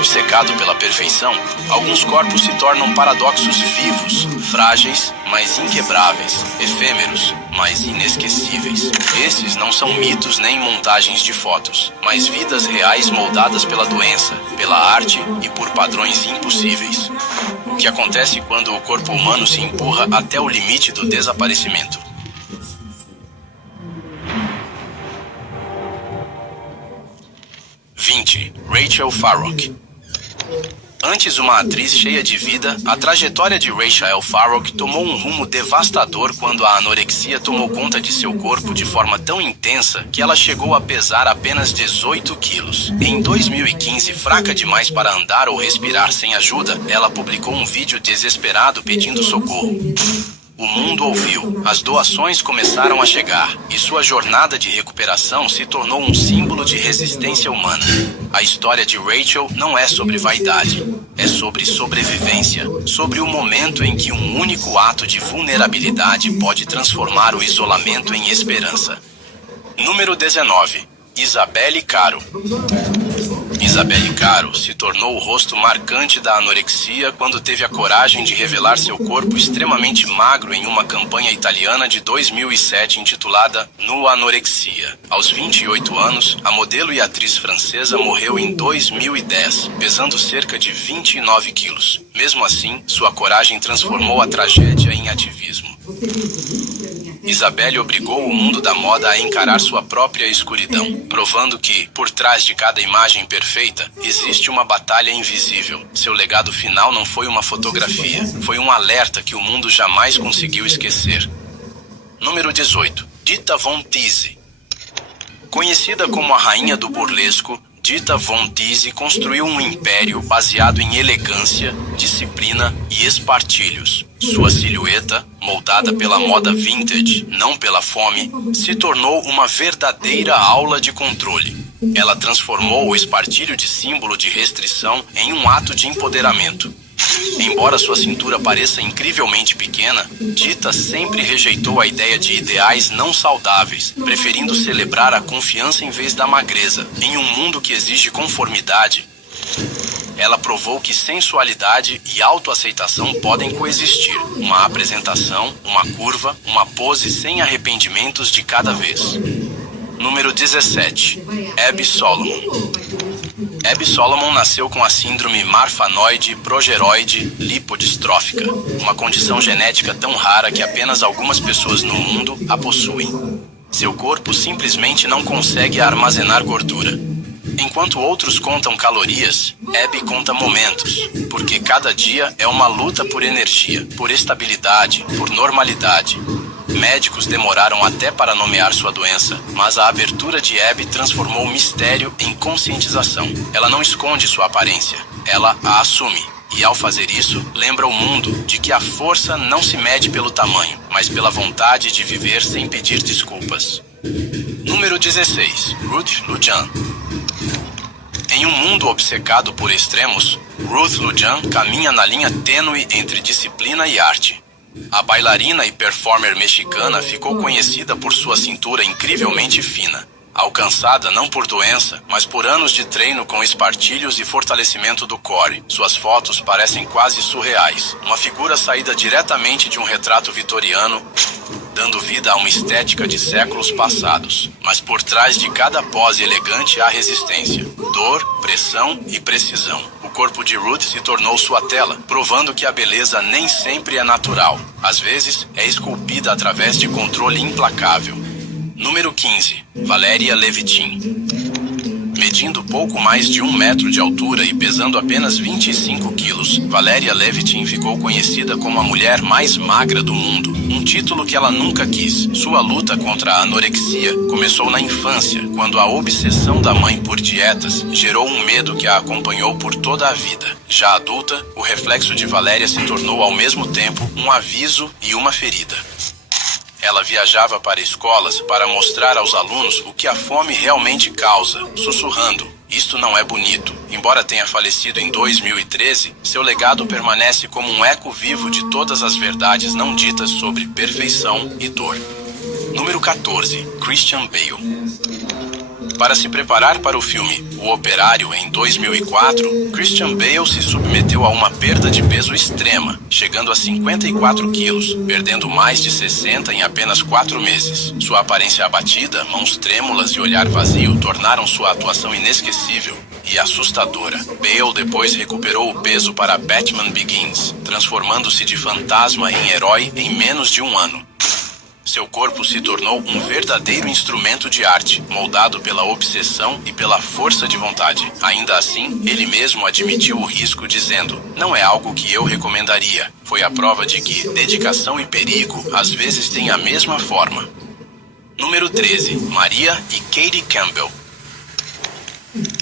obcecado pela perfeição, alguns corpos se tornam paradoxos vivos, frágeis, mas inquebráveis, efêmeros, mas inesquecíveis. Esses não são mitos nem montagens de fotos, mas vidas reais moldadas pela doença, pela arte e por padrões impossíveis. O que acontece quando o corpo humano se empurra até o limite do desaparecimento? 20. Rachel Farrock. Antes uma atriz cheia de vida, a trajetória de Rachel Farrock tomou um rumo devastador quando a anorexia tomou conta de seu corpo de forma tão intensa que ela chegou a pesar apenas 18 quilos. Em 2015, fraca demais para andar ou respirar sem ajuda, ela publicou um vídeo desesperado pedindo socorro. O mundo ouviu, as doações começaram a chegar, e sua jornada de recuperação se tornou um símbolo de resistência humana. A história de Rachel não é sobre vaidade, é sobre sobrevivência, sobre o momento em que um único ato de vulnerabilidade pode transformar o isolamento em esperança. Número 19. Isabelle Caro. Isabelle Caro se tornou o rosto marcante da anorexia quando teve a coragem de revelar seu corpo extremamente magro em uma campanha italiana de 2007 intitulada No Anorexia. Aos 28 anos, a modelo e atriz francesa morreu em 2010, pesando cerca de 29 quilos. Mesmo assim, sua coragem transformou a tragédia em ativismo. Isabelle obrigou o mundo da moda a encarar sua própria escuridão, provando que, por trás de cada imagem perfeita, existe uma batalha invisível. Seu legado final não foi uma fotografia, foi um alerta que o mundo jamais conseguiu esquecer. Número 18. Dita Von Teese. Conhecida como a rainha do burlesco, Dita Von Teese construiu um império baseado em elegância, disciplina e espartilhos. Sua silhueta, moldada pela moda vintage, não pela fome, se tornou uma verdadeira aula de controle. Ela transformou o espartilho de símbolo de restrição em um ato de empoderamento. Embora sua cintura pareça incrivelmente pequena, Dita sempre rejeitou a ideia de ideais não saudáveis, preferindo celebrar a confiança em vez da magreza. Em um mundo que exige conformidade, ela provou que sensualidade e autoaceitação podem coexistir. Uma apresentação, uma curva, uma pose sem arrependimentos de cada vez. Número 17. Abby Solomon. Abby Solomon nasceu com a síndrome marfanoide progeroide lipodistrófica, uma condição genética tão rara que apenas algumas pessoas no mundo a possuem. Seu corpo simplesmente não consegue armazenar gordura. Enquanto outros contam calorias, Abby conta momentos, porque cada dia é uma luta por energia, por estabilidade, por normalidade. Médicos demoraram até para nomear sua doença, mas a abertura de Abby transformou o mistério em conscientização. Ela não esconde sua aparência, ela a assume. E ao fazer isso, lembra o mundo de que a força não se mede pelo tamanho, mas pela vontade de viver sem pedir desculpas. Número 16. Ruth Lujan. Em um mundo obcecado por extremos, Ruth Lujan caminha na linha tênue entre disciplina e arte. A bailarina e performer mexicana ficou conhecida por sua cintura incrivelmente fina, alcançada não por doença, mas por anos de treino com espartilhos e fortalecimento do core. Suas fotos parecem quase surreais, uma figura saída diretamente de um retrato vitoriano, dando vida a uma estética de séculos passados. Mas por trás de cada pose elegante há resistência, dor, pressão e precisão. O corpo de Ruth se tornou sua tela, provando que a beleza nem sempre é natural. Às vezes, é esculpida através de controle implacável. Número 15. Valéria Levitin. Medindo pouco mais de 1 metro de altura e pesando apenas 25 quilos, Valéria Levitin ficou conhecida como a mulher mais magra do mundo, um título que ela nunca quis. Sua luta contra a anorexia começou na infância, quando a obsessão da mãe por dietas gerou um medo que a acompanhou por toda a vida. Já adulta, o reflexo de Valéria se tornou ao mesmo tempo um aviso e uma ferida. Ela viajava para escolas para mostrar aos alunos o que a fome realmente causa, sussurrando: "Isto não é bonito." Embora tenha falecido em 2013, seu legado permanece como um eco vivo de todas as verdades não ditas sobre perfeição e dor. Número 14. Christian Bale. Para se preparar para o filme O Operário em 2004, Christian Bale se submeteu a uma perda de peso extrema, chegando a 54 quilos, perdendo mais de 60 em apenas 4 meses. Sua aparência abatida, mãos trêmulas e olhar vazio tornaram sua atuação inesquecível e assustadora. Bale depois recuperou o peso para Batman Begins, transformando-se de fantasma em herói em menos de um ano. Seu corpo se tornou um verdadeiro instrumento de arte, moldado pela obsessão e pela força de vontade. Ainda assim, ele mesmo admitiu o risco, dizendo: "Não é algo que eu recomendaria." Foi a prova de que dedicação e perigo às vezes têm a mesma forma. Número 13. Maria e Katie Campbell.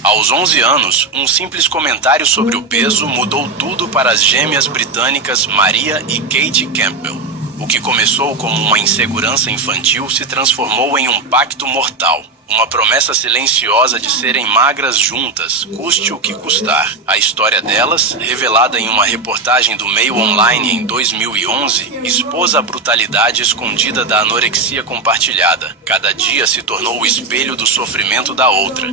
Aos 11 anos, um simples comentário sobre o peso mudou tudo para as gêmeas britânicas Maria e Katie Campbell. O que começou como uma insegurança infantil se transformou em um pacto mortal. Uma promessa silenciosa de serem magras juntas, custe o que custar. A história delas, revelada em uma reportagem do Mail Online em 2011, expôs a brutalidade escondida da anorexia compartilhada. Cada dia se tornou o espelho do sofrimento da outra.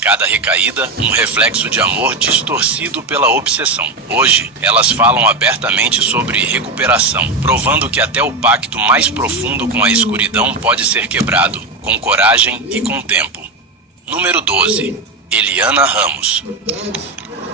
Cada recaída, um reflexo de amor distorcido pela obsessão. Hoje, elas falam abertamente sobre recuperação, provando que até o pacto mais profundo com a escuridão pode ser quebrado, com coragem e com tempo. Número 12. Eliana Ramos.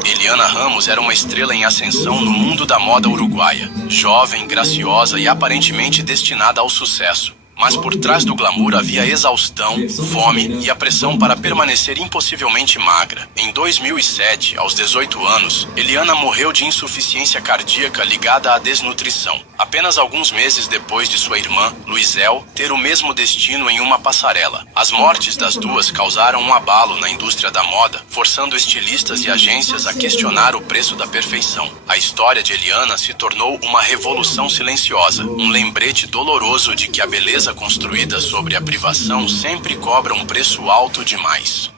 Eliana Ramos era uma estrela em ascensão no mundo da moda uruguaia, jovem, graciosa e aparentemente destinada ao sucesso. Mas por trás do glamour havia exaustão, fome e a pressão para permanecer impossivelmente magra. Em 2007, aos 18 anos, Eliana morreu de insuficiência cardíaca ligada à desnutrição. Apenas alguns meses depois de sua irmã, Luisel, ter o mesmo destino em uma passarela. As mortes das duas causaram um abalo na indústria da moda, forçando estilistas e agências a questionar o preço da perfeição. A história de Eliana se tornou uma revolução silenciosa, um lembrete doloroso de que a beleza construída sobre a privação sempre cobra um preço alto demais.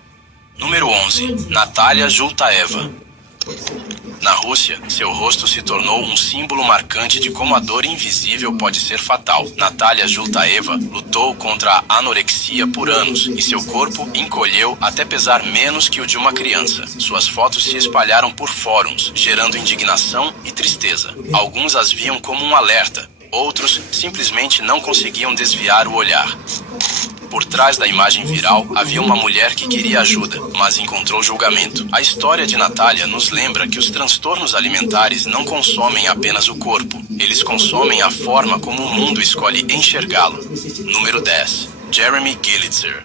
Número 11. Natália Jultaeva. Na Rússia, seu rosto se tornou um símbolo marcante de como a dor invisível pode ser fatal. Natália Jultaeva lutou contra a anorexia por anos e seu corpo encolheu até pesar menos que o de uma criança. Suas fotos se espalharam por fóruns, gerando indignação e tristeza. Alguns as viam como um alerta, outros simplesmente não conseguiam desviar o olhar. Por trás da imagem viral, havia uma mulher que queria ajuda, mas encontrou julgamento. A história de Natália nos lembra que os transtornos alimentares não consomem apenas o corpo, eles consomem a forma como o mundo escolhe enxergá-lo. Número 10. Jeremy Gillitzer.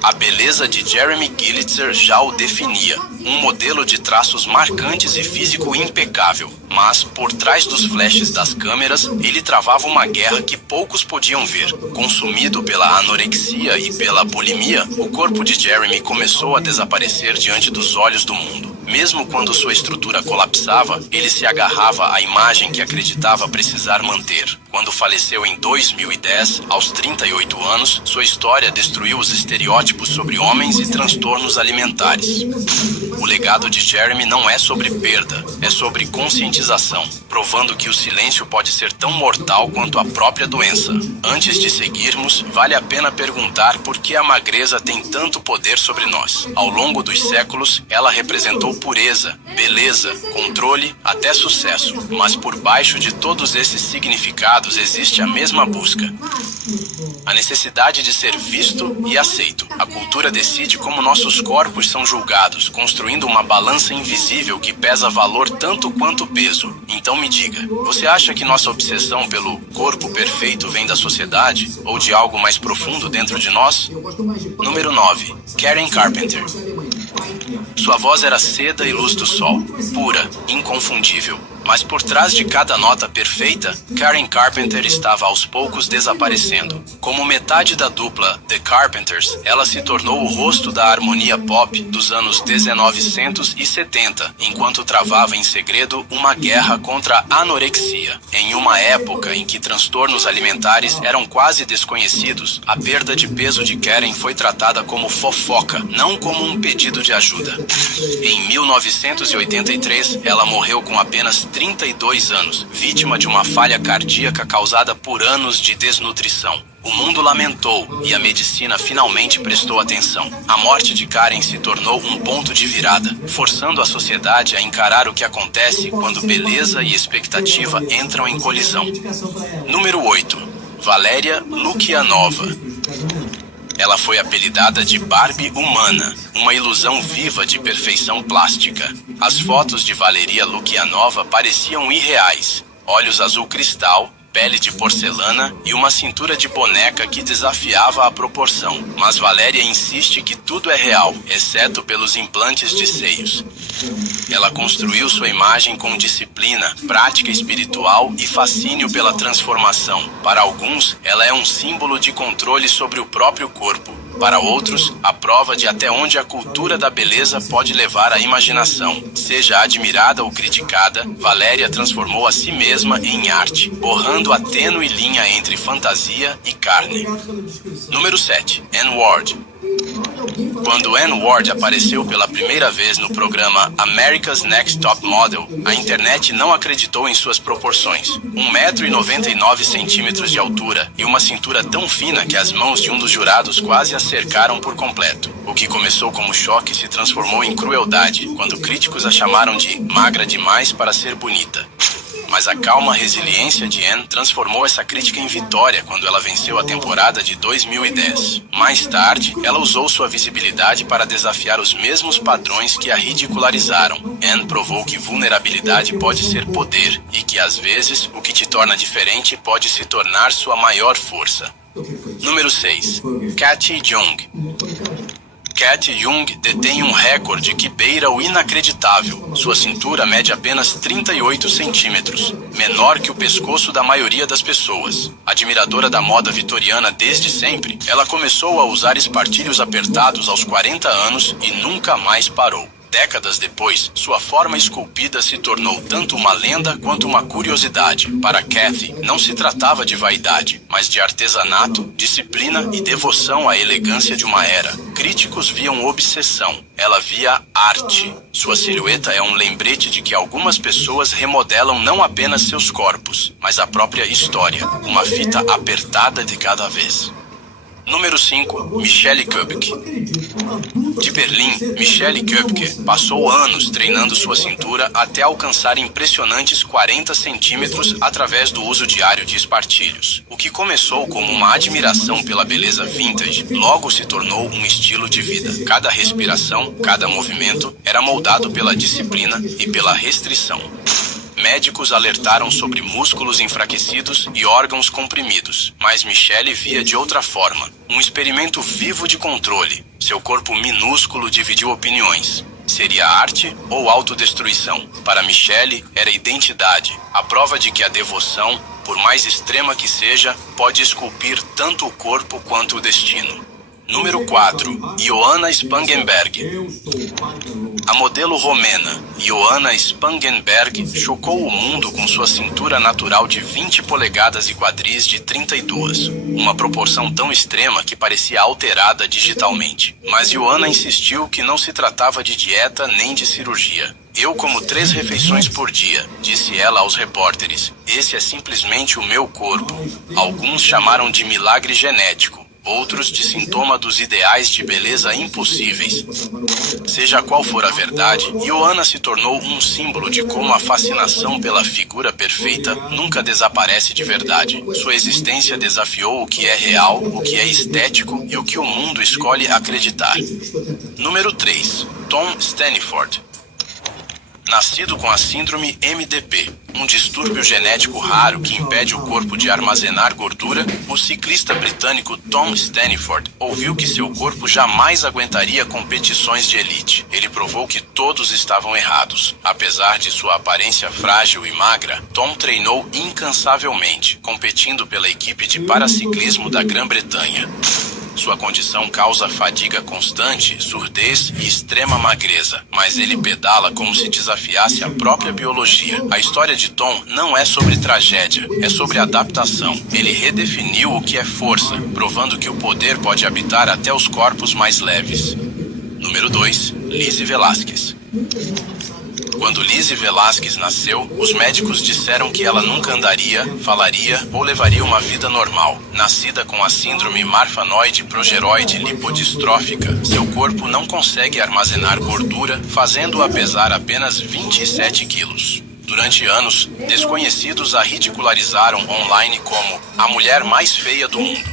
A beleza de Jeremy Gillitzer já o definia, um modelo de traços marcantes e físico impecável. Mas, por trás dos flashes das câmeras, ele travava uma guerra que poucos podiam ver. Consumido pela anorexia e pela bulimia, o corpo de Jeremy começou a desaparecer diante dos olhos do mundo. Mesmo quando sua estrutura colapsava, ele se agarrava à imagem que acreditava precisar manter. Quando faleceu em 2010, aos 38 anos, sua história destruiu os estereótipos sobre homens e transtornos alimentares. O legado de Jeremy não é sobre perda, é sobre conscientização, provando que o silêncio pode ser tão mortal quanto a própria doença. Antes de seguirmos, vale a pena perguntar por que a magreza tem tanto poder sobre nós. Ao longo dos séculos, ela representou pureza, beleza, controle, até sucesso. Mas por baixo de todos esses significados existe a mesma busca: a necessidade de ser visto e aceito. A cultura decide como nossos corpos são julgados, construindo uma balança invisível que pesa valor tanto quanto peso. Então me diga, você acha que nossa obsessão pelo corpo perfeito vem da sociedade ou de algo mais profundo dentro de nós? Número 9. Karen Carpenter. Sua voz era seda e luz do sol, pura, inconfundível. Mas por trás de cada nota perfeita, Karen Carpenter estava aos poucos desaparecendo. Como metade da dupla The Carpenters, ela se tornou o rosto da harmonia pop dos anos 1970, enquanto travava em segredo uma guerra contra a anorexia. Em uma época em que transtornos alimentares eram quase desconhecidos, a perda de peso de Karen foi tratada como fofoca, não como um pedido de ajuda. Em 1983, ela morreu com apenas 32 anos, vítima de uma falha cardíaca causada por anos de desnutrição. O mundo lamentou e a medicina finalmente prestou atenção. A morte de Karen se tornou um ponto de virada, forçando a sociedade a encarar o que acontece quando beleza e expectativa entram em colisão. Número 8. Valéria Lukianova. Ela foi apelidada de Barbie humana, uma ilusão viva de perfeição plástica. As fotos de Valeria Lukianova pareciam irreais. Olhos azul cristal, pele de porcelana e uma cintura de boneca que desafiava a proporção. Mas Valéria insiste que tudo é real, exceto pelos implantes de seios. Ela construiu sua imagem com disciplina, prática espiritual e fascínio pela transformação. Para alguns, ela é um símbolo de controle sobre o próprio corpo. Para outros, a prova de até onde a cultura da beleza pode levar a imaginação. Seja admirada ou criticada, Valéria transformou a si mesma em arte, borrando a tênue linha entre fantasia e carne. Número 7. Anne Ward. Quando Anne Ward apareceu pela primeira vez no programa America's Next Top Model, a internet não acreditou em suas proporções. 1,99 m de altura e uma cintura tão fina que as mãos de um dos jurados quase a cercaram por completo. O que começou como choque se transformou em crueldade, quando críticos a chamaram de magra demais para ser bonita. Mas a calma resiliência de Anne transformou essa crítica em vitória quando ela venceu a temporada de 2010. Mais tarde, ela usou sua visibilidade para desafiar os mesmos padrões que a ridicularizaram. Anne provou que vulnerabilidade pode ser poder e que, às vezes, o que te torna diferente pode se tornar sua maior força. Número 6. Katie Young. Katie Young detém um recorde que beira o inacreditável. Sua cintura mede apenas 38 centímetros, menor que o pescoço da maioria das pessoas. Admiradora da moda vitoriana desde sempre, ela começou a usar espartilhos apertados aos 40 anos e nunca mais parou. Décadas depois, sua forma esculpida se tornou tanto uma lenda quanto uma curiosidade. Para Kathy, não se tratava de vaidade, mas de artesanato, disciplina e devoção à elegância de uma era. Críticos viam obsessão, ela via arte. Sua silhueta é um lembrete de que algumas pessoas remodelam não apenas seus corpos, mas a própria história, uma fita apertada de cada vez. Número 5. Michelle Kubke. De Berlim, Michelle Kubke passou anos treinando sua cintura até alcançar impressionantes 40 centímetros através do uso diário de espartilhos. O que começou como uma admiração pela beleza vintage, logo se tornou um estilo de vida. Cada respiração, cada movimento era moldado pela disciplina e pela restrição. Médicos alertaram sobre músculos enfraquecidos e órgãos comprimidos, mas Michelle via de outra forma, um experimento vivo de controle. Seu corpo minúsculo dividiu opiniões. Seria arte ou autodestruição? Para Michelle, era identidade, a prova de que a devoção, por mais extrema que seja, pode esculpir tanto o corpo quanto o destino. Número 4. Joanna Spangenberg. A modelo romena, Joanna Spangenberg, chocou o mundo com sua cintura natural de 20 polegadas e quadris de 32, uma proporção tão extrema que parecia alterada digitalmente. Mas Joanna insistiu que não se tratava de dieta nem de cirurgia. Eu como 3 refeições por dia, disse ela aos repórteres. Esse é simplesmente o meu corpo. Alguns chamaram de milagre genético. Outros de sintoma dos ideais de beleza impossíveis. Seja qual for a verdade, Joanna se tornou um símbolo de como a fascinação pela figura perfeita nunca desaparece de verdade. Sua existência desafiou o que é real, o que é estético e o que o mundo escolhe acreditar. Número 3. Tom Staniford. Nascido com a síndrome MDP, um distúrbio genético raro que impede o corpo de armazenar gordura, o ciclista britânico Tom Staniford ouviu que seu corpo jamais aguentaria competições de elite. Ele provou que todos estavam errados. Apesar de sua aparência frágil e magra, Tom treinou incansavelmente, competindo pela equipe de paraciclismo da Grã-Bretanha. Sua condição causa fadiga constante, surdez e extrema magreza, mas ele pedala como se desafiasse a própria biologia. A história de Tom não é sobre tragédia, é sobre adaptação. Ele redefiniu o que é força, provando que o poder pode habitar até os corpos mais leves. Número 2. Lizzy Velasquez. Quando Lizzie Velasquez nasceu, os médicos disseram que ela nunca andaria, falaria ou levaria uma vida normal. Nascida com a síndrome marfanoide progeroide lipodistrófica, seu corpo não consegue armazenar gordura, fazendo-a pesar apenas 27 quilos. Durante anos, desconhecidos a ridicularizaram online como a mulher mais feia do mundo.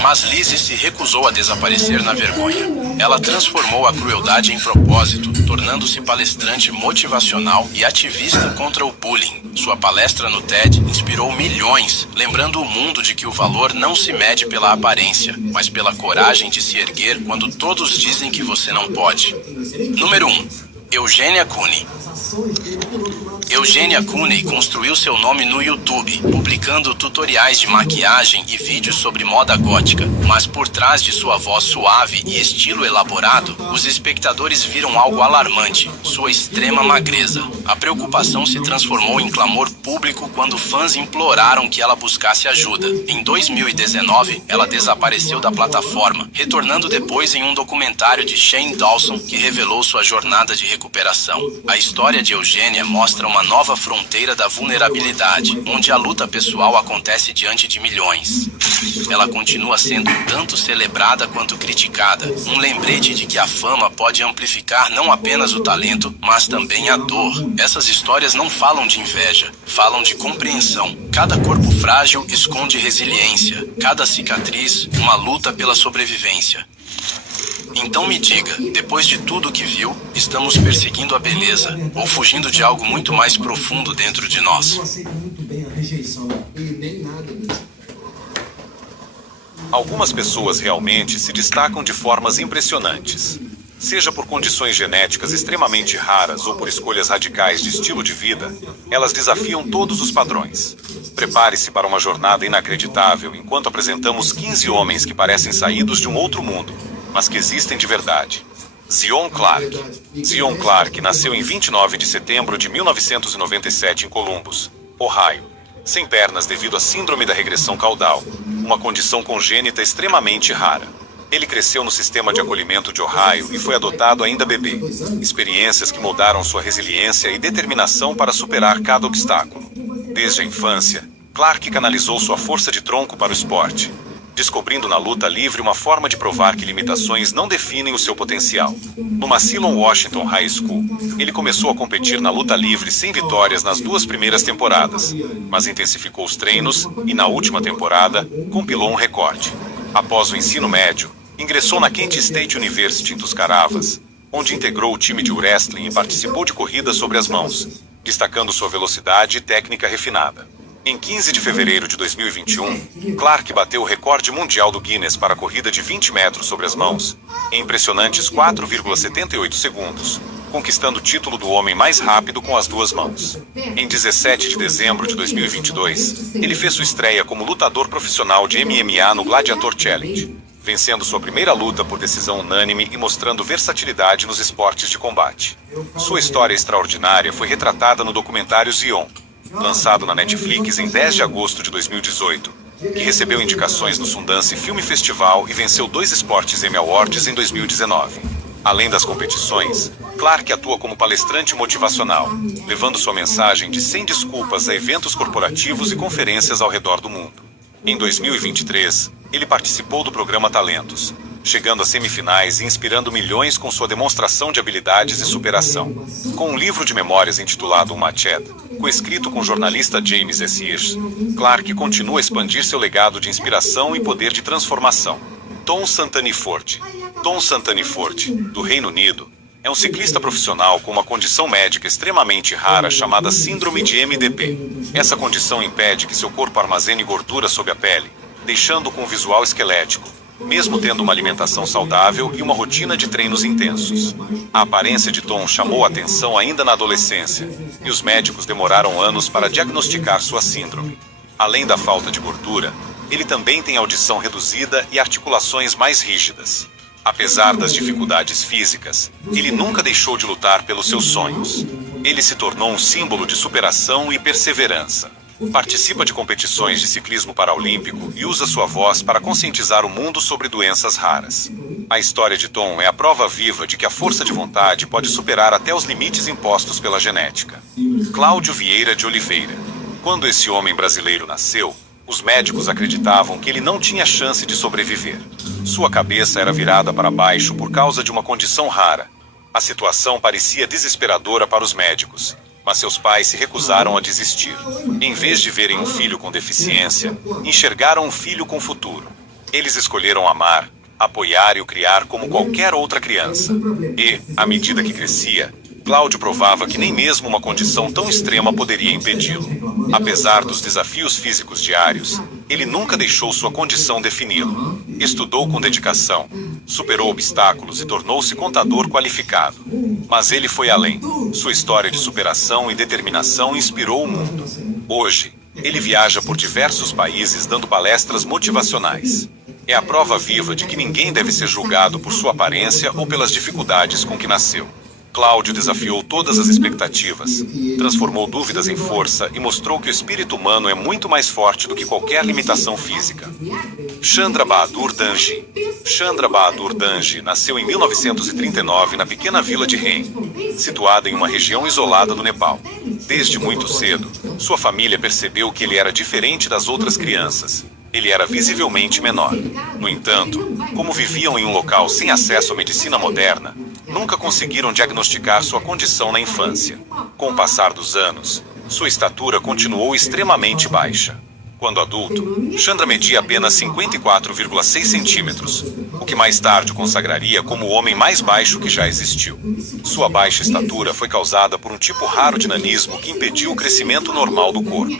Mas Lizzie se recusou a desaparecer na vergonha. Ela transformou a crueldade em propósito, tornando-se palestrante motivacional e ativista contra o bullying. Sua palestra no TED inspirou milhões, lembrando o mundo de que o valor não se mede pela aparência, mas pela coragem de se erguer quando todos dizem que você não pode. Número 1. Eugênia Cooney. Eugênia Cooney construiu seu nome no YouTube, publicando tutoriais de maquiagem e vídeos sobre moda gótica. Mas por trás de sua voz suave e estilo elaborado, os espectadores viram algo alarmante: sua extrema magreza. A preocupação se transformou em clamor público quando fãs imploraram que ela buscasse ajuda. Em 2019, ela desapareceu da plataforma, retornando depois em um documentário de Shane Dawson que revelou sua jornada de recuperação. A história de Eugênia mostra uma nova fronteira da vulnerabilidade, onde a luta pessoal acontece diante de milhões. Ela continua sendo tanto celebrada quanto criticada, um lembrete de que a fama pode amplificar não apenas o talento, mas também a dor. Essas histórias não falam de inveja, falam de compreensão. Cada corpo frágil esconde resiliência, cada cicatriz, uma luta pela sobrevivência. Então me diga, depois de tudo que viu, estamos perseguindo a beleza ou fugindo de algo muito mais profundo dentro de nós? Algumas pessoas realmente se destacam de formas impressionantes. Seja por condições genéticas extremamente raras ou por escolhas radicais de estilo de vida, elas desafiam todos os padrões. Prepare-se para uma jornada inacreditável enquanto apresentamos 15 homens que parecem saídos de um outro mundo, mas que existem de verdade. Zion Clark. Zion Clark nasceu em 29 de setembro de 1997 em Columbus, Ohio, sem pernas devido à síndrome da regressão caudal, uma condição congênita extremamente rara. Ele cresceu no sistema de acolhimento de Ohio e foi adotado ainda bebê. Experiências que moldaram sua resiliência e determinação para superar cada obstáculo. Desde a infância, Clark canalizou sua força de tronco para o esporte, descobrindo na luta livre uma forma de provar que limitações não definem o seu potencial. No Massillon Washington High School, ele começou a competir na luta livre sem vitórias nas 2 primeiras temporadas, mas intensificou os treinos e, na última temporada, compilou um recorde. Após o ensino médio, ingressou na Kent State University em Tuscarawas, onde integrou o time de wrestling e participou de corridas sobre as mãos, destacando sua velocidade e técnica refinada. Em 15 de fevereiro de 2021, Clark bateu o recorde mundial do Guinness para a corrida de 20 metros sobre as mãos, em impressionantes 4,78 segundos, conquistando o título do homem mais rápido com as 2 mãos. Em 17 de dezembro de 2022, ele fez sua estreia como lutador profissional de MMA no Gladiator Challenge, vencendo sua primeira luta por decisão unânime e mostrando versatilidade nos esportes de combate. Sua história extraordinária foi retratada no documentário Zion, lançado na Netflix em 10 de agosto de 2018, que recebeu indicações no Sundance Film Festival e venceu 2 Sports Emmy Awards em 2019. Além das competições, Clark atua como palestrante motivacional, levando sua mensagem de sem desculpas a eventos corporativos e conferências ao redor do mundo. Em 2023, ele participou do programa Talentos, chegando às semifinais e inspirando milhões com sua demonstração de habilidades e superação. Com um livro de memórias intitulado Unmatched, coescrito com o jornalista James S. Hirsch, Clark continua a expandir seu legado de inspiração e poder de transformação. Tom Santaniford. Tom Santaniford, do Reino Unido, é um ciclista profissional com uma condição médica extremamente rara chamada Síndrome de MDP. Essa condição impede que seu corpo armazene gordura sob a pele, deixando-o com um visual esquelético, mesmo tendo uma alimentação saudável e uma rotina de treinos intensos. A aparência de Tom chamou a atenção ainda na adolescência, e os médicos demoraram anos para diagnosticar sua síndrome. Além da falta de gordura, ele também tem audição reduzida e articulações mais rígidas. Apesar das dificuldades físicas, ele nunca deixou de lutar pelos seus sonhos. Ele se tornou um símbolo de superação e perseverança. Participa de competições de ciclismo paraolímpico e usa sua voz para conscientizar o mundo sobre doenças raras. A história de Tom é a prova viva de que a força de vontade pode superar até os limites impostos pela genética. Cláudio Vieira de Oliveira. Quando esse homem brasileiro nasceu, os médicos acreditavam que ele não tinha chance de sobreviver. Sua cabeça era virada para baixo por causa de uma condição rara. A situação parecia desesperadora para os médicos, mas seus pais se recusaram a desistir. Em vez de verem um filho com deficiência, enxergaram um filho com futuro. Eles escolheram amar, apoiar e o criar como qualquer outra criança. E, à medida que crescia, Cláudio provava que nem mesmo uma condição tão extrema poderia impedi-lo. Apesar dos desafios físicos diários, ele nunca deixou sua condição defini-lo. Estudou com dedicação, superou obstáculos e tornou-se contador qualificado. Mas ele foi além. Sua história de superação e determinação inspirou o mundo. Hoje, ele viaja por diversos países dando palestras motivacionais. É a prova viva de que ninguém deve ser julgado por sua aparência ou pelas dificuldades com que nasceu. Cláudio desafiou todas as expectativas, transformou dúvidas em força e mostrou que o espírito humano é muito mais forte do que qualquer limitação física. Chandra Bahadur Danji. Chandra Bahadur Danji nasceu em 1939 na pequena vila de Rein, situada em uma região isolada do Nepal. Desde muito cedo, sua família percebeu que ele era diferente das outras crianças. Ele era visivelmente menor. No entanto, como viviam em um local sem acesso à medicina moderna, nunca conseguiram diagnosticar sua condição na infância. Com o passar dos anos, sua estatura continuou extremamente baixa. Quando adulto, Chandra media apenas 54,6 centímetros, o que mais tarde o consagraria como o homem mais baixo que já existiu. Sua baixa estatura foi causada por um tipo raro de nanismo que impediu o crescimento normal do corpo.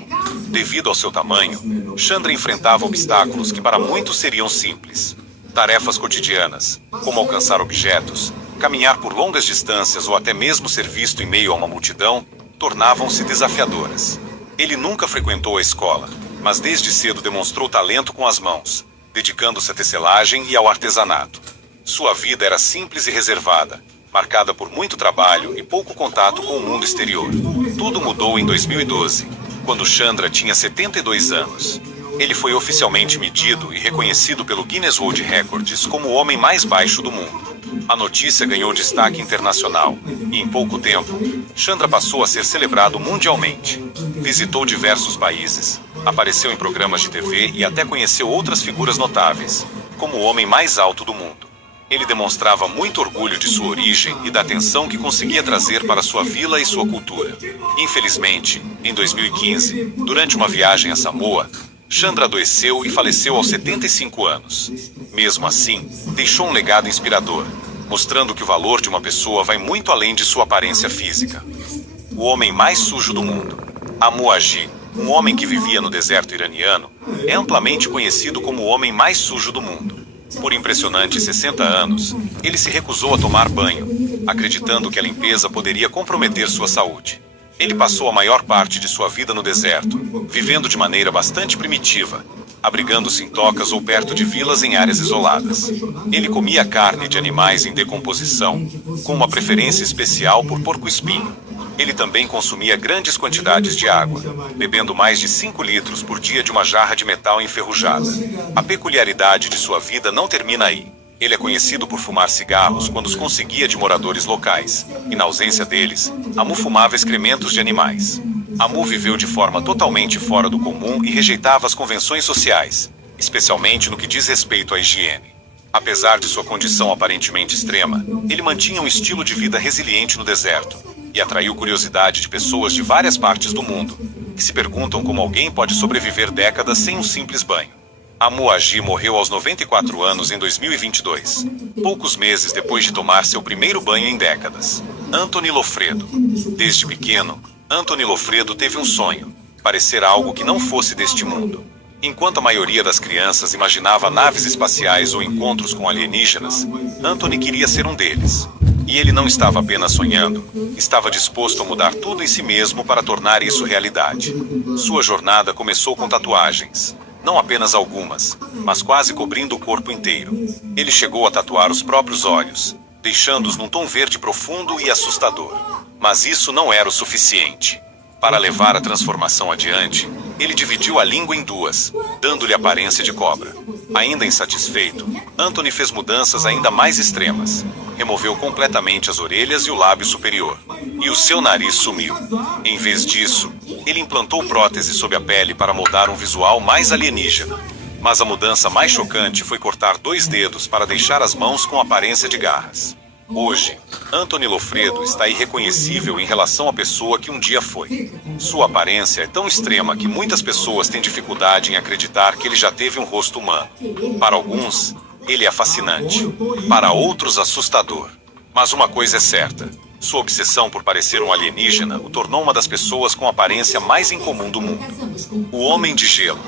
Devido ao seu tamanho, Chandra enfrentava obstáculos que para muitos seriam simples. Tarefas cotidianas, como alcançar objetos, caminhar por longas distâncias ou até mesmo ser visto em meio a uma multidão, tornavam-se desafiadoras. Ele nunca frequentou a escola, mas desde cedo demonstrou talento com as mãos, dedicando-se à tecelagem e ao artesanato. Sua vida era simples e reservada, marcada por muito trabalho e pouco contato com o mundo exterior. Tudo mudou em 2012, quando Chandra tinha 72 anos. Ele foi oficialmente medido e reconhecido pelo Guinness World Records como o homem mais baixo do mundo. A notícia ganhou destaque internacional e, em pouco tempo, Chandra passou a ser celebrado mundialmente. Visitou diversos países, apareceu em programas de TV e até conheceu outras figuras notáveis, como o homem mais alto do mundo. Ele demonstrava muito orgulho de sua origem e da atenção que conseguia trazer para sua vila e sua cultura. Infelizmente, em 2015, durante uma viagem a Samoa, Chandra adoeceu e faleceu aos 75 anos. Mesmo assim, deixou um legado inspirador, mostrando que o valor de uma pessoa vai muito além de sua aparência física. O homem mais sujo do mundo. Amu Aji, um homem que vivia no deserto iraniano, é amplamente conhecido como o homem mais sujo do mundo. Por impressionantes 60 anos, ele se recusou a tomar banho, acreditando que a limpeza poderia comprometer sua saúde. Ele passou a maior parte de sua vida no deserto, vivendo de maneira bastante primitiva, abrigando-se em tocas ou perto de vilas em áreas isoladas. Ele comia carne de animais em decomposição, com uma preferência especial por porco-espinho. Ele também consumia grandes quantidades de água, bebendo mais de 5 litros por dia de uma jarra de metal enferrujada. A peculiaridade de sua vida não termina aí. Ele é conhecido por fumar cigarros quando os conseguia de moradores locais, e na ausência deles, Amu fumava excrementos de animais. Amu viveu de forma totalmente fora do comum e rejeitava as convenções sociais, especialmente no que diz respeito à higiene. Apesar de sua condição aparentemente extrema, ele mantinha um estilo de vida resiliente no deserto, e atraiu curiosidade de pessoas de várias partes do mundo, que se perguntam como alguém pode sobreviver décadas sem um simples banho. Amu Aji morreu aos 94 anos em 2022, poucos meses depois de tomar seu primeiro banho em décadas. Anthony Lofredo. Desde pequeno, Anthony Lofredo teve um sonho, parecer algo que não fosse deste mundo. Enquanto a maioria das crianças imaginava naves espaciais ou encontros com alienígenas, Anthony queria ser um deles. E ele não estava apenas sonhando, estava disposto a mudar tudo em si mesmo para tornar isso realidade. Sua jornada começou com tatuagens. Não apenas algumas, mas quase cobrindo o corpo inteiro. Ele chegou a tatuar os próprios olhos, deixando-os num tom verde profundo e assustador. Mas isso não era o suficiente. Para levar a transformação adiante, Ele dividiu a língua em duas, dando-lhe aparência de cobra. Ainda insatisfeito, Anthony fez mudanças ainda mais extremas. Removeu completamente as orelhas e o lábio superior. E o seu nariz sumiu. Em vez disso, ele implantou prótese sob a pele para moldar um visual mais alienígena. Mas a mudança mais chocante foi cortar 2 dedos para deixar as mãos com aparência de garras. Hoje, Anthony Loffredo está irreconhecível em relação à pessoa que um dia foi. Sua aparência é tão extrema que muitas pessoas têm dificuldade em acreditar que ele já teve um rosto humano. Para alguns, ele é fascinante. Para outros, assustador. Mas uma coisa é certa. Sua obsessão por parecer um alienígena o tornou uma das pessoas com a aparência mais incomum do mundo. O Homem de Gelo,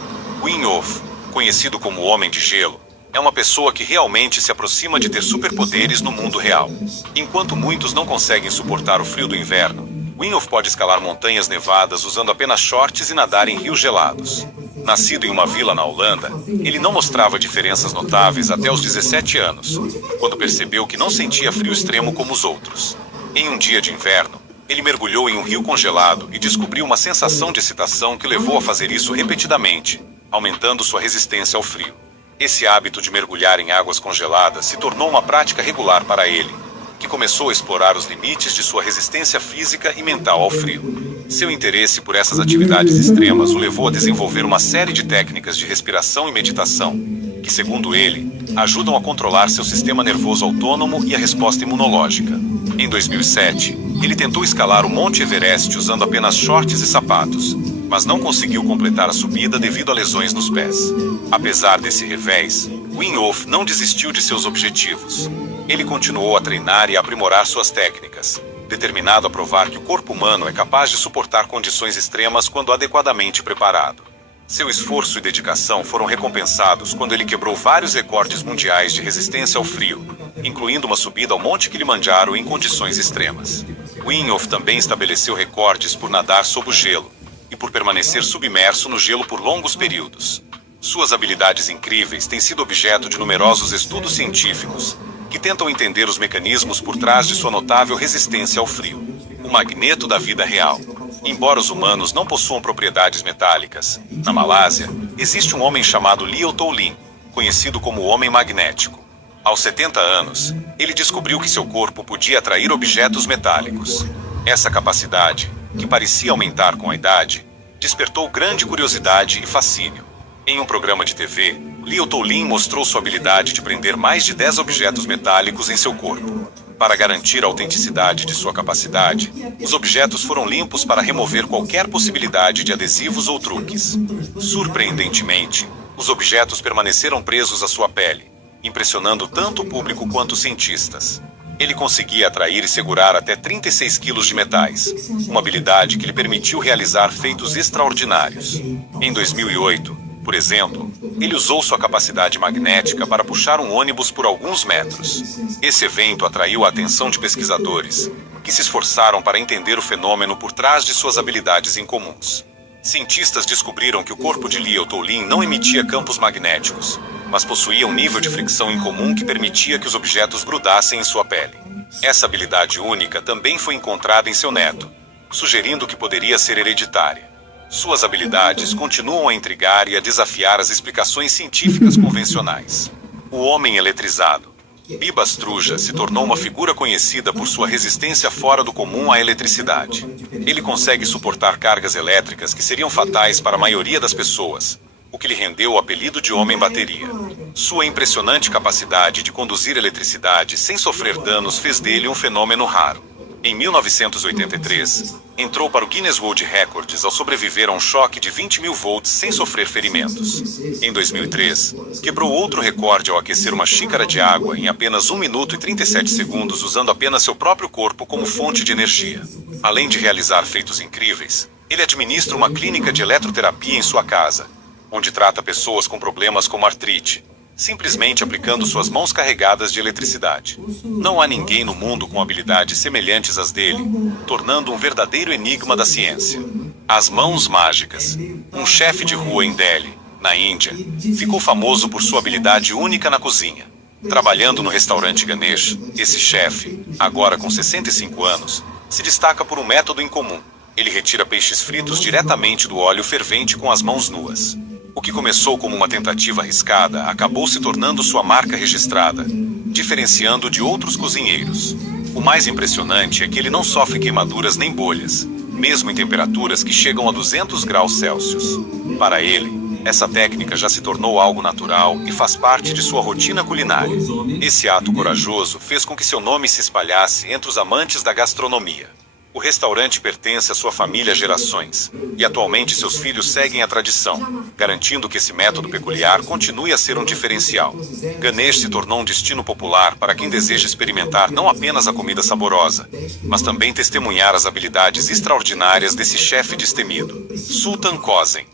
Winhoff, conhecido como Homem de Gelo, é uma pessoa que realmente se aproxima de ter superpoderes no mundo real. Enquanto muitos não conseguem suportar o frio do inverno, Winhoff pode escalar montanhas nevadas usando apenas shorts e nadar em rios gelados. Nascido em uma vila na Holanda, ele não mostrava diferenças notáveis até os 17 anos, quando percebeu que não sentia frio extremo como os outros. Em um dia de inverno, ele mergulhou em um rio congelado e descobriu uma sensação de excitação que levou a fazer isso repetidamente, aumentando sua resistência ao frio. Esse hábito de mergulhar em águas congeladas se tornou uma prática regular para ele, que começou a explorar os limites de sua resistência física e mental ao frio. Seu interesse por essas atividades extremas o levou a desenvolver uma série de técnicas de respiração e meditação, que, segundo ele, ajudam a controlar seu sistema nervoso autônomo e a resposta imunológica. Em 2007, ele tentou escalar o Monte Everest usando apenas shorts e sapatos, mas não conseguiu completar a subida devido a lesões nos pés. Apesar desse revés, Winhoff não desistiu de seus objetivos. Ele continuou a treinar e a aprimorar suas técnicas, determinado a provar que o corpo humano é capaz de suportar condições extremas quando adequadamente preparado. Seu esforço e dedicação foram recompensados quando ele quebrou vários recordes mundiais de resistência ao frio, incluindo uma subida ao Monte Kilimanjaro em condições extremas. Winhoff também estabeleceu recordes por nadar sob o gelo e por permanecer submerso no gelo por longos períodos. Suas habilidades incríveis têm sido objeto de numerosos estudos científicos que tentam entender os mecanismos por trás de sua notável resistência ao frio. O magneto da vida real. Embora os humanos não possuam propriedades metálicas, na Malásia, existe um homem chamado Leo Tolin, conhecido como o Homem Magnético. Aos 70 anos, ele descobriu que seu corpo podia atrair objetos metálicos. Essa capacidade, que parecia aumentar com a idade, despertou grande curiosidade e fascínio. Em um programa de TV, Leo Tolin mostrou sua habilidade de prender mais de 10 objetos metálicos em seu corpo. Para garantir a autenticidade de sua capacidade, os objetos foram limpos para remover qualquer possibilidade de adesivos ou truques. Surpreendentemente, os objetos permaneceram presos à sua pele, impressionando tanto o público quanto os cientistas. Ele conseguia atrair e segurar até 36 quilos de metais, uma habilidade que lhe permitiu realizar feitos extraordinários. Em 2008, por exemplo, ele usou sua capacidade magnética para puxar um ônibus por alguns metros. Esse evento atraiu a atenção de pesquisadores, que se esforçaram para entender o fenômeno por trás de suas habilidades incomuns. Cientistas descobriram que o corpo de Leo Tolin não emitia campos magnéticos, mas possuía um nível de fricção incomum que permitia que os objetos grudassem em sua pele. Essa habilidade única também foi encontrada em seu neto, sugerindo que poderia ser hereditária. Suas habilidades continuam a intrigar e a desafiar as explicações científicas convencionais. O Homem Eletrizado. Bibas Truja se tornou uma figura conhecida por sua resistência fora do comum à eletricidade. Ele consegue suportar cargas elétricas que seriam fatais para a maioria das pessoas, o que lhe rendeu o apelido de Homem Bateria. Sua impressionante capacidade de conduzir eletricidade sem sofrer danos fez dele um fenômeno raro. Em 1983, entrou para o Guinness World Records ao sobreviver a um choque de 20.000 volts sem sofrer ferimentos. Em 2003, quebrou outro recorde ao aquecer uma xícara de água em apenas 1 minuto e 37 segundos usando apenas seu próprio corpo como fonte de energia. Além de realizar feitos incríveis, ele administra uma clínica de eletroterapia em sua casa, onde trata pessoas com problemas como artrite, simplesmente aplicando suas mãos carregadas de eletricidade. Não há ninguém no mundo com habilidades semelhantes às dele, tornando um verdadeiro enigma da ciência. As mãos mágicas. Um chefe de rua em Delhi, na Índia, ficou famoso por sua habilidade única na cozinha. Trabalhando no restaurante Ganesh, esse chefe, agora com 65 anos, se destaca por um método incomum. Ele retira peixes fritos diretamente do óleo fervente com as mãos nuas. O que começou como uma tentativa arriscada acabou se tornando sua marca registrada, diferenciando-o de outros cozinheiros. O mais impressionante é que ele não sofre queimaduras nem bolhas, mesmo em temperaturas que chegam a 200 graus Celsius. Para ele, essa técnica já se tornou algo natural e faz parte de sua rotina culinária. Esse ato corajoso fez com que seu nome se espalhasse entre os amantes da gastronomia. O restaurante pertence à sua família há gerações, e atualmente seus filhos seguem a tradição, garantindo que esse método peculiar continue a ser um diferencial. Ganesh se tornou um destino popular para quem deseja experimentar não apenas a comida saborosa, mas também testemunhar as habilidades extraordinárias desse chefe destemido. Sultan Kösen.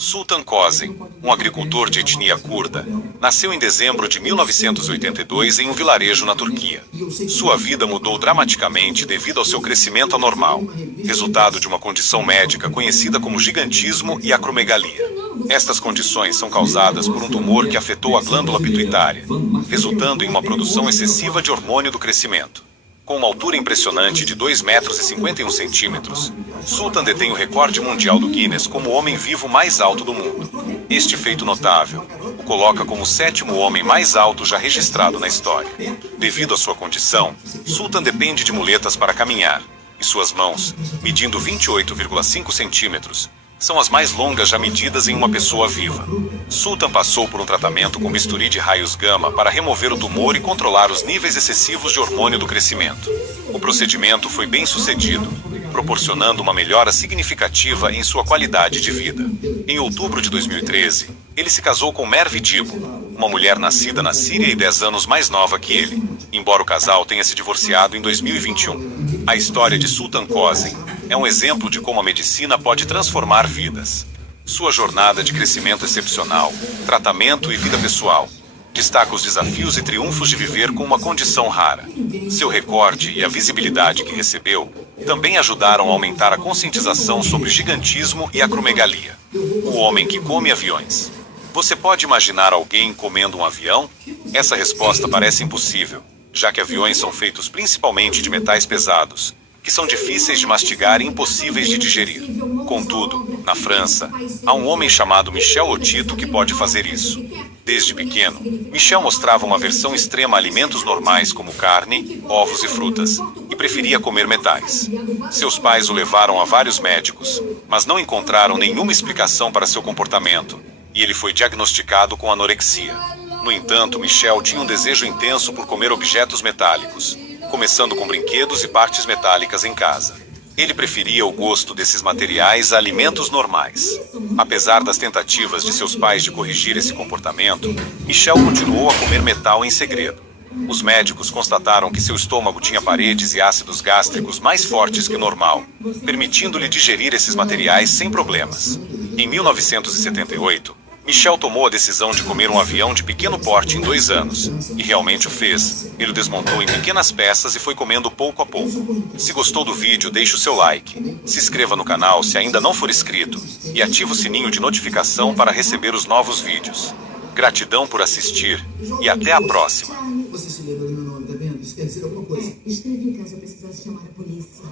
Sultan Kösen, um agricultor de etnia curda, nasceu em dezembro de 1982 em um vilarejo na Turquia. Sua vida mudou dramaticamente devido ao seu crescimento anormal, resultado de uma condição médica conhecida como gigantismo e acromegalia. Estas condições são causadas por um tumor que afetou a glândula pituitária, resultando em uma produção excessiva de hormônio do crescimento. Com uma altura impressionante de 2 metros e 51 centímetros, Sultan detém o recorde mundial do Guinness como o homem vivo mais alto do mundo. Este feito notável o coloca como o 7º homem mais alto já registrado na história. Devido à sua condição, Sultan depende de muletas para caminhar, e suas mãos, medindo 28,5 centímetros, são as mais longas já medidas em uma pessoa viva. Sultan passou por um tratamento com bisturi de raios gama para remover o tumor e controlar os níveis excessivos de hormônio do crescimento. O procedimento foi bem sucedido, proporcionando uma melhora significativa em sua qualidade de vida. Em outubro de 2013, ele se casou com Merve Dibo, uma mulher nascida na Síria e 10 anos mais nova que ele, embora o casal tenha se divorciado em 2021. A história de Sultan Kösen é um exemplo de como a medicina pode transformar vidas. Sua jornada de crescimento excepcional, tratamento e vida pessoal, destaca os desafios e triunfos de viver com uma condição rara. Seu recorde e a visibilidade que recebeu também ajudaram a aumentar a conscientização sobre gigantismo e acromegalia. O homem que come aviões. Você pode imaginar alguém comendo um avião? Essa resposta parece impossível, já que aviões são feitos principalmente de metais pesados, que são difíceis de mastigar e impossíveis de digerir. Contudo, na França, há um homem chamado Michel Otito que pode fazer isso. Desde pequeno, Michel mostrava uma aversão extrema a alimentos normais como carne, ovos e frutas, e preferia comer metais. Seus pais o levaram a vários médicos, mas não encontraram nenhuma explicação para seu comportamento, e ele foi diagnosticado com anorexia. No entanto, Michel tinha um desejo intenso por comer objetos metálicos, começando com brinquedos e partes metálicas em casa. Ele preferia o gosto desses materiais a alimentos normais. Apesar das tentativas de seus pais de corrigir esse comportamento, Michel continuou a comer metal em segredo. Os médicos constataram que seu estômago tinha paredes e ácidos gástricos mais fortes que o normal, permitindo-lhe digerir esses materiais sem problemas. Em 1978, Michel tomou a decisão de comer um avião de pequeno porte em 2 anos, e realmente o fez. Ele o desmontou em pequenas peças e foi comendo pouco a pouco. Se gostou do vídeo, deixe o seu like, se inscreva no canal se ainda não for inscrito, e ative o sininho de notificação para receber os novos vídeos. Gratidão por assistir, e até a próxima. Você se lembra do meu nome, tá vendo? Isso quer dizer alguma coisa? Escrevi caso eu precisasse chamar a polícia.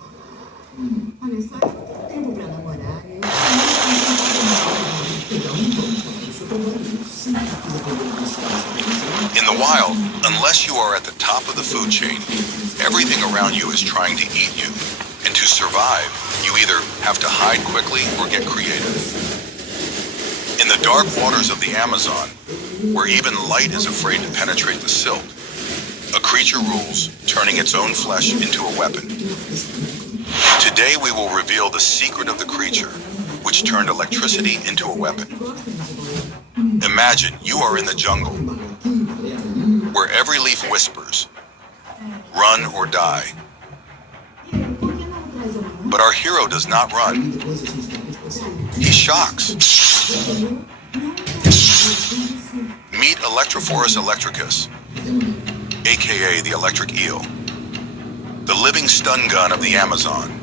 Olha só, tempo pra namorar. In the wild, unless you are at the top of the food chain, everything around you is trying to eat you. And to survive, you either have to hide quickly or get creative. In the dark waters of the Amazon, where even light is afraid to penetrate the silt, a creature rules, turning its own flesh into a weapon. Today we will reveal the secret of the creature, which turned electricity into a weapon. Imagine you are in the jungle, where every leaf whispers, run or die. But our hero does not run. He shocks. Meet Electrophorus electricus, aka the electric eel, the living stun gun of the Amazon,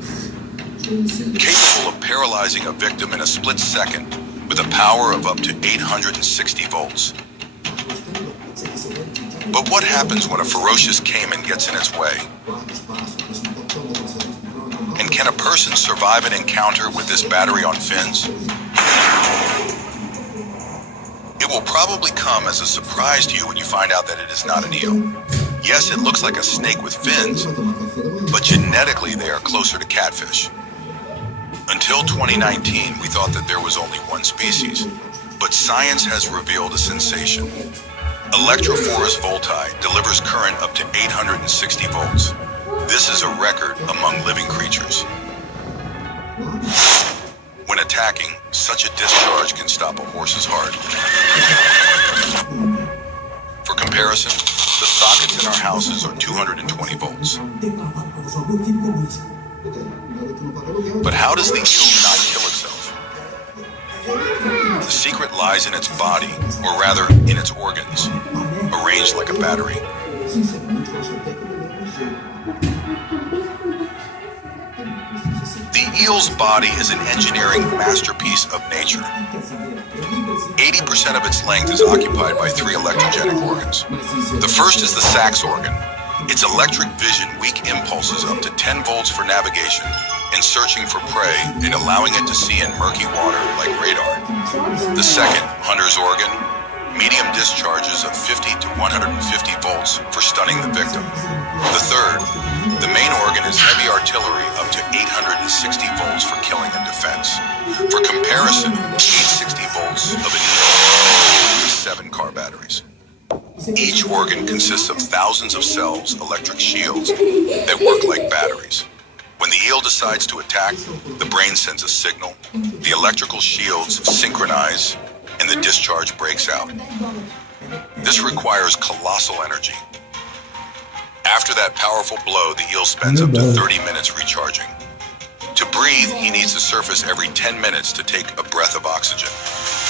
capable of paralyzing a victim in a split second with a power of up to 860 volts. But what happens when a ferocious caiman gets in its way? And can a person survive an encounter with this battery on fins? It will probably come as a surprise to you when you find out that it is not an eel. Yes, it looks like a snake with fins, but genetically they are closer to catfish. Until 2019, we thought that there was only one species, but science has revealed a sensation. Electrophorus volti delivers current up to 860 volts. This is a record among living creatures. When attacking, such a discharge can stop a horse's heart. For comparison, the sockets in our houses are 220 volts. But how does the eel not kill itself? The secret lies in its body, or rather, in its organs, arranged like a battery. The eel's body is an engineering masterpiece of nature. 80% of its length is occupied by 3 electrogenic organs. The first is the sax organ. Its electric vision weak impulses up to 10 volts for navigation and searching for prey and allowing it to see in murky water like radar. The second, hunter's organ, medium discharges of 50 to 150 volts for stunning the victim. The third, the main organ is heavy artillery up to 860 volts for killing and defense. For comparison, 860 volts of an eel is 7 car batteries. Each organ consists of thousands of cells, electric shields, that work like batteries. When the eel decides to attack, the brain sends a signal, the electrical shields synchronize, and the discharge breaks out. This requires colossal energy. After that powerful blow, the eel spends up to 30 minutes recharging. To breathe, he needs to surface every 10 minutes to take a breath of oxygen.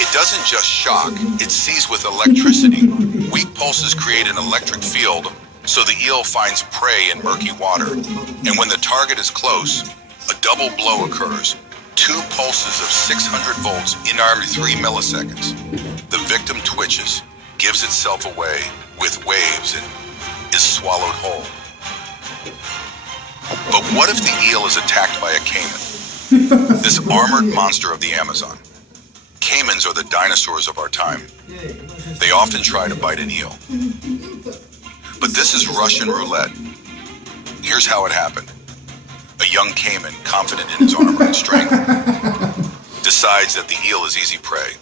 It doesn't just shock, it sees with electricity. Weak pulses create an electric field, so the eel finds prey in murky water. And when the target is close, a double blow occurs. 2 pulses of 600 volts in every 3 milliseconds. The victim twitches, gives itself away with waves, and is swallowed whole. But what if the eel is attacked by a caiman? This armored monster of the Amazon. Caimans are the dinosaurs of our time. They often try to bite an eel. But this is Russian roulette. Here's how it happened. A young caiman, confident in his armor and strength, decides that the eel is easy prey.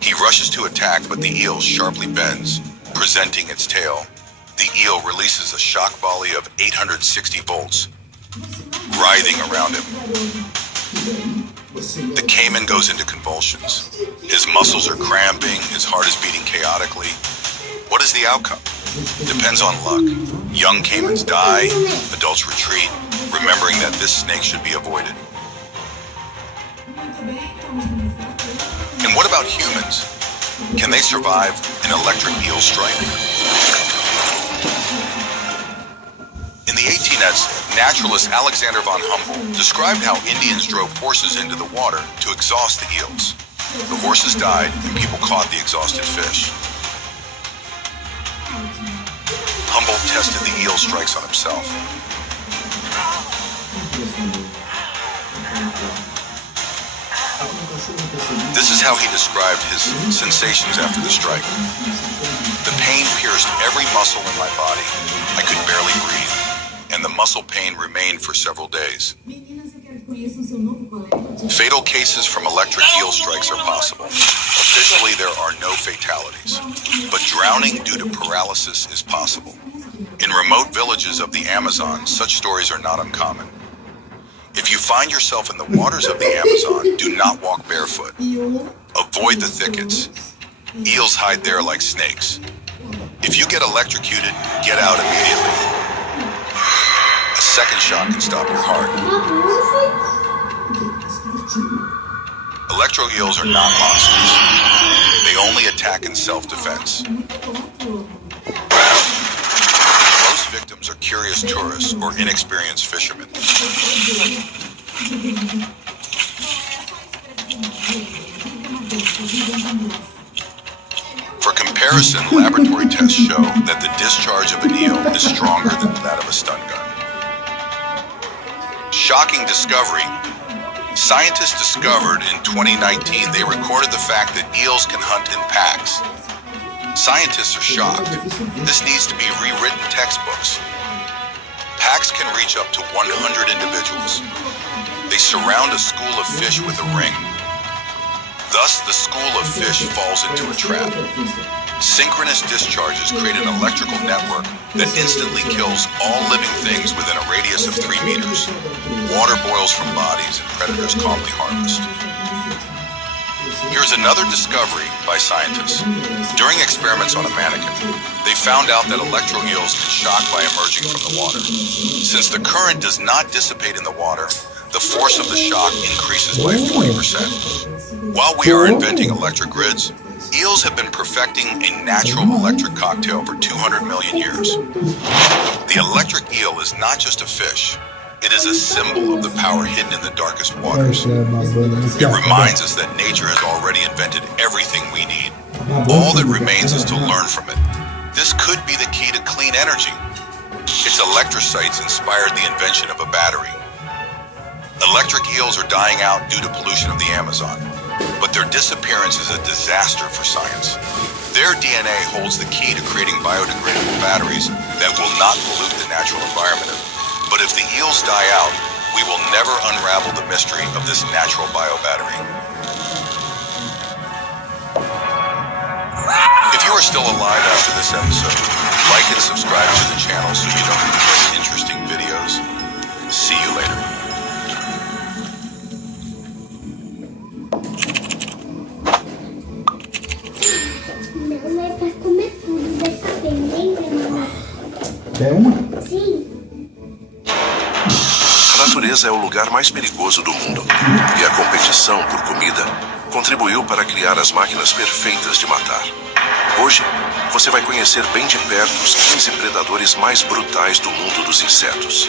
He rushes to attack, but the eel sharply bends, presenting its tail. The eel releases a shock volley of 860 volts, writhing around him. The caiman goes into convulsions. His muscles are cramping, his heart is beating chaotically. What is the outcome? Depends on luck. Young caimans die, adults retreat, remembering that this snake should be avoided. And what about humans? Can they survive an electric eel strike? In the 1800s, naturalist Alexander von Humboldt described how Indians drove horses into the water to exhaust the eels. The horses died, and people caught the exhausted fish. Humboldt tested the eel strikes on himself. This is how he described his sensations after the strike. The pain pierced every muscle in my body. I could barely breathe, and the muscle pain remained for several days. Fatal cases from electric eel strikes are possible. Officially, there are no fatalities, but drowning due to paralysis is possible. In remote villages of the Amazon, such stories are not uncommon. If you find yourself in the waters of the Amazon, do not walk barefoot. Avoid the thickets. Eels hide there like snakes. If you get electrocuted, get out immediately. A second shot can stop your heart. Electro eels are not monsters. They only attack in self-defense. Most victims are curious tourists or inexperienced fishermen. For comparison, laboratory tests show that the discharge of an eel is stronger than that of a stun gun. Shocking discovery. Scientists discovered in 2019 they recorded the fact that eels can hunt in packs. Scientists are shocked. This needs to be rewritten textbooks. Packs can reach up to 100 individuals. They surround a school of fish with a ring. Thus, the school of fish falls into a trap. Synchronous discharges create an electrical network that instantly kills all living things within a radius of 3 meters. Water boils from bodies and predators calmly harvest. Here's another discovery by scientists. During experiments on a mannequin, they found out that electro eels can shock by emerging from the water. Since the current does not dissipate in the water, the force of the shock increases by 40%. While we are inventing electric grids, eels have been perfecting a natural electric cocktail for 200 million years. The electric eel is not just a fish. It is a symbol of the power hidden in the darkest waters. It reminds us that nature has already invented everything we need. All that remains is to learn from it. This could be the key to clean energy. Its electrocytes inspired the invention of a battery. Electric eels are dying out due to pollution of the Amazon, but their disappearance is a disaster for science. Their DNA holds the key to creating biodegradable batteries that will not pollute the natural environment. But if the eels die out, we will never unravel the mystery of this natural biobattery. If you are still alive after this episode, like and subscribe to the channel so you don't miss interesting videos. See you later. Não é pra comer tudo dessa vez, lembra, mamãe? Quer uma? Sim. A natureza é o lugar mais perigoso do mundo, e a competição por comida contribuiu para criar as máquinas perfeitas de matar. Hoje, você vai conhecer bem de perto os 15 predadores mais brutais do mundo dos insetos.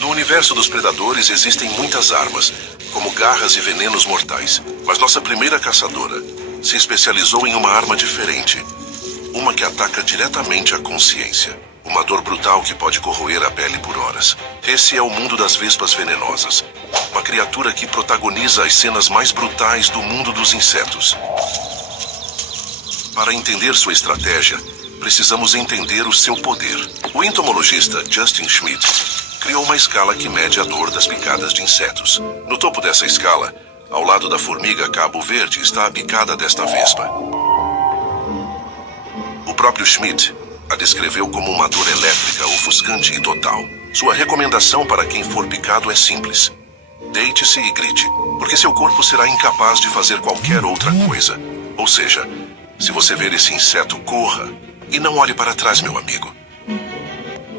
No universo dos predadores existem muitas armas, como garras e venenos mortais, mas nossa primeira caçadora se especializou em uma arma diferente, uma que ataca diretamente a consciência. Uma dor brutal que pode corroer a pele por horas. Esse é o mundo das vespas venenosas. Uma criatura que protagoniza as cenas mais brutais do mundo dos insetos. Para entender sua estratégia, precisamos entender o seu poder. O entomologista Justin Schmidt criou uma escala que mede a dor das picadas de insetos. No topo dessa escala, ao lado da formiga cabo verde, está a picada desta vespa. O próprio Schmidt a descreveu como uma dor elétrica, ofuscante e total. Sua recomendação para quem for picado é simples. Deite-se e grite, porque seu corpo será incapaz de fazer qualquer outra coisa. Ou seja, se você ver esse inseto, corra e não olhe para trás, meu amigo.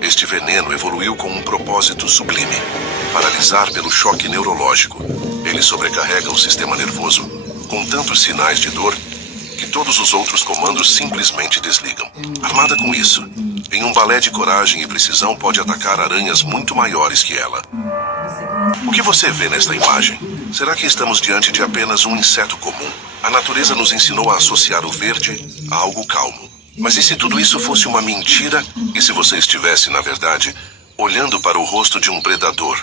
Este veneno evoluiu com um propósito sublime: paralisar pelo choque neurológico. Ele sobrecarrega o sistema nervoso com tantos sinais de dor que todos os outros comandos simplesmente desligam. Armada com isso, em um balé de coragem e precisão, pode atacar aranhas muito maiores que ela. O que você vê nesta imagem? Será que estamos diante de apenas um inseto comum? A natureza nos ensinou a associar o verde a algo calmo. Mas e se tudo isso fosse uma mentira? E se você estivesse, na verdade, olhando para o rosto de um predador?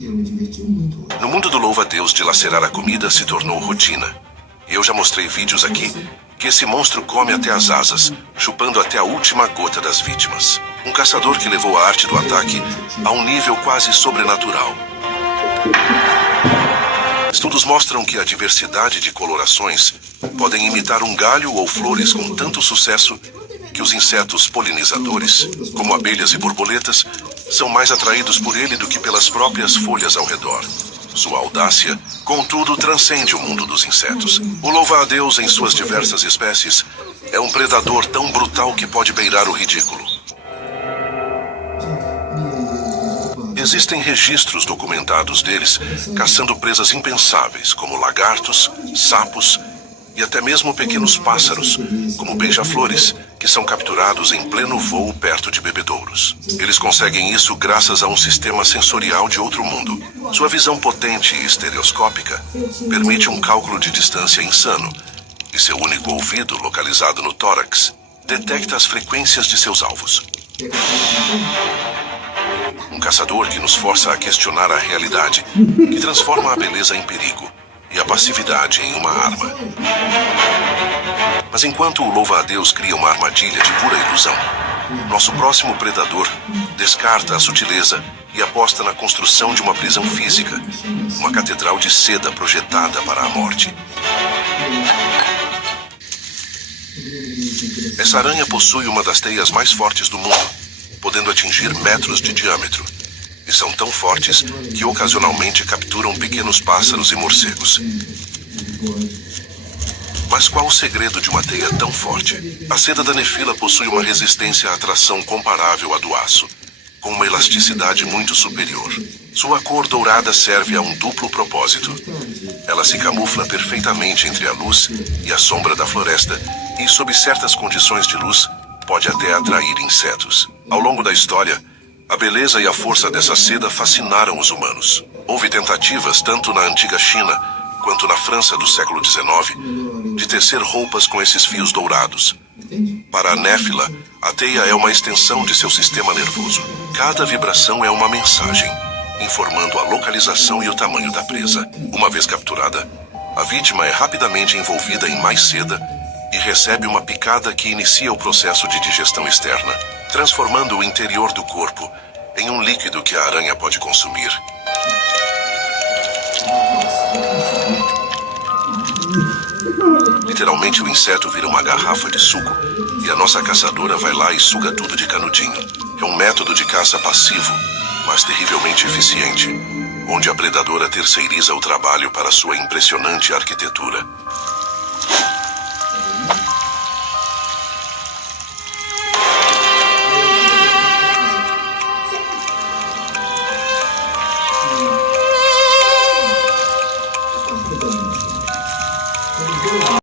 Eu me diverti muito. No mundo do louva-a-Deus, dilacerar a comida se tornou rotina. Eu já mostrei vídeos aqui que esse monstro come até as asas, chupando até a última gota das vítimas. Um caçador que levou a arte do ataque a um nível quase sobrenatural. Estudos mostram que a diversidade de colorações podem imitar um galho ou flores com tanto sucesso que os insetos polinizadores, como abelhas e borboletas, são mais atraídos por ele do que pelas próprias folhas ao redor. Sua audácia, contudo, transcende o mundo dos insetos. O louva-a-Deus, em suas diversas espécies, é um predador tão brutal que pode beirar o ridículo. Existem registros documentados deles caçando presas impensáveis, como lagartos, sapos e até mesmo pequenos pássaros, como beija-flores, que são capturados em pleno voo perto de bebedouros. Eles conseguem isso graças a um sistema sensorial de outro mundo. Sua visão potente e estereoscópica permite um cálculo de distância insano, e seu único ouvido, localizado no tórax, detecta as frequências de seus alvos. Um caçador que nos força a questionar a realidade, que transforma a beleza em perigo e a passividade em uma arma. Mas enquanto o louva-a-Deus cria uma armadilha de pura ilusão, nosso próximo predador descarta a sutileza e aposta na construção de uma prisão física, uma catedral de seda projetada para a morte. Essa aranha possui uma das teias mais fortes do mundo, podendo atingir metros de diâmetro. E são tão fortes que ocasionalmente capturam pequenos pássaros e morcegos. Mas qual o segredo de uma teia tão forte? A seda da nefila possui uma resistência à atração comparável à do aço, com uma elasticidade muito superior. Sua cor dourada serve a um duplo propósito. Ela se camufla perfeitamente entre a luz e a sombra da floresta e, sob certas condições de luz, pode até atrair insetos. Ao longo da história, a beleza e a força dessa seda fascinaram os humanos. Houve tentativas, tanto na antiga China quanto na França do século XIX, de tecer roupas com esses fios dourados. Para a néfila, a teia é uma extensão de seu sistema nervoso. Cada vibração é uma mensagem, informando a localização e o tamanho da presa. Uma vez capturada, a vítima é rapidamente envolvida em mais seda e recebe uma picada que inicia o processo de digestão externa, transformando o interior do corpo em um líquido que a aranha pode consumir. Literalmente, o inseto vira uma garrafa de suco e a nossa caçadora vai lá e suga tudo de canudinho. É um método de caça passivo, mas terrivelmente eficiente, onde a predadora terceiriza o trabalho para sua impressionante arquitetura.